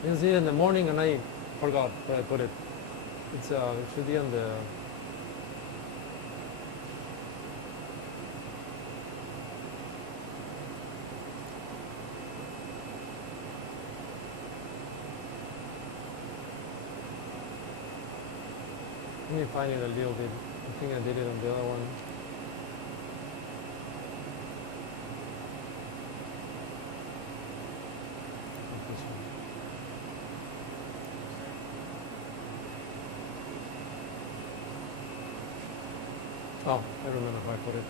I didn't see it in the morning and I forgot where I put it. It should be on the... Let me find it a little bit. I think I did it on the other one. Oh, I remember where I put it.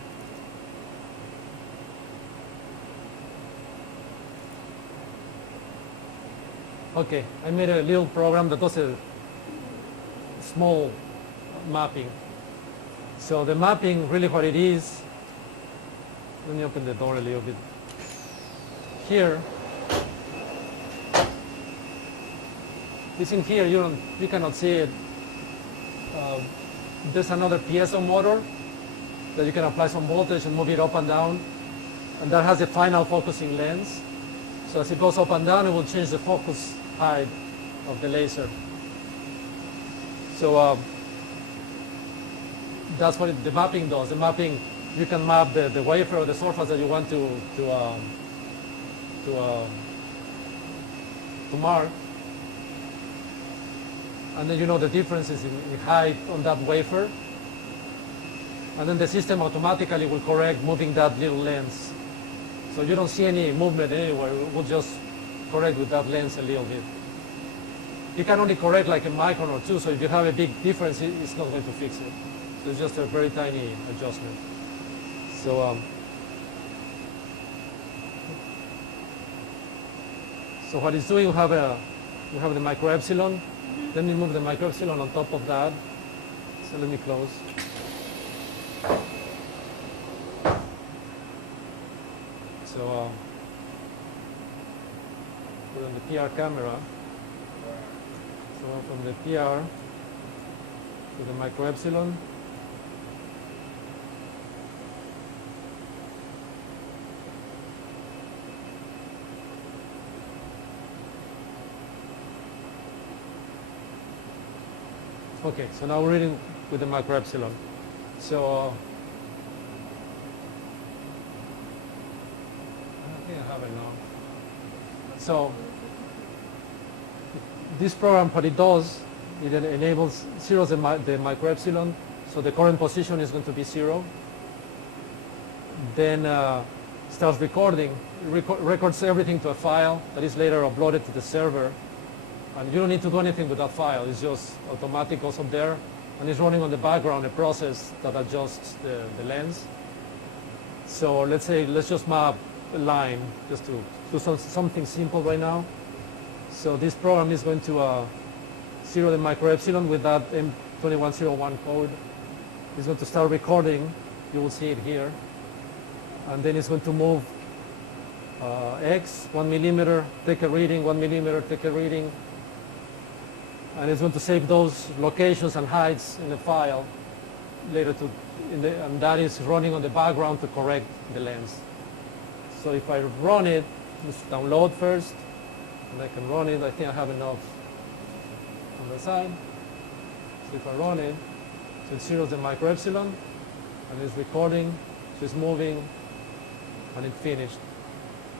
Okay, I made a little program that does a small mapping. So the mapping, really what it is, let me open the door a little bit. Here, this in here, you cannot see it. There's another piezo motor that you can apply some voltage and move it up and down. And that has a final focusing lens. So as it goes up and down, it will change the focus height of the laser. So that's what the mapping does. The mapping, you can map the wafer or the surface that you want to mark. And then you know the differences in height on that wafer. And then the system automatically will correct moving that little lens. So you don't see any movement anywhere. It will just correct with that lens a little bit. You can only correct like a micron or two, so if you have a big difference, it's not going to fix it. So it's just a very tiny adjustment. So, so what it's doing, you have the micro epsilon. Let me move the micro epsilon on top of that. So let me close. So put on the PR camera. So from the PR to the micro epsilon. Okay, so now we're reading with the micro epsilon. So I think I have it now. So this program, what it does, it enables zeros the micro epsilon, so the current position is going to be 0. Then starts recording, records everything to a file that is later uploaded to the server. And you don't need to do anything with that file. It's just automatic, goes up there, and it's running on the background a process that adjusts the lens. So let's just map a line, just to do something simple right now. So this program is going to zero the micro epsilon with that M2101 code. It's going to start recording. You will see it here. And then it's going to move X, 1 millimeter, take a reading, 1 millimeter, take a reading. And it's going to save those locations and heights in the file later and that is running on the background to correct the lens. So if I run it, let's download first, and I can run it. I think I have enough on the side. So if I run it, so it zeroes the micro epsilon, and it's recording, so it's moving, and it finished.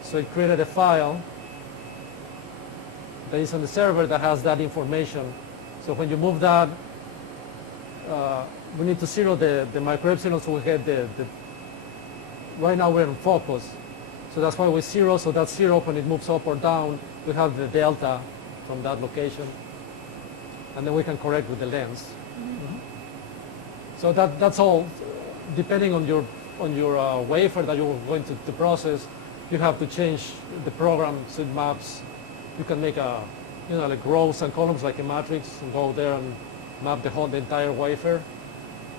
So it created a file that is on the server that has that information. So when you move that, we need to zero the micro epsilon so we get right now we're in focus. So that's why we zero, so that's 0 when it moves up or down. We have the delta from that location. And then we can correct with the lens. Mm-hmm. So that's all. Depending on your wafer that you're going to process, you have to change the program so it maps. You can make like rows and columns like a matrix and go there and map the entire wafer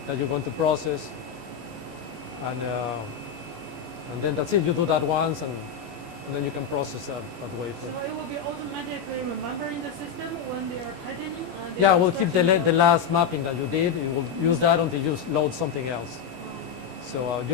that you're going to process. And then that's it. You do that once, and then you can process that wafer. So it will be automatically remembering the system when they are patterning? Yeah, we'll keep the last mapping that you did. You will use that until you load something else. So you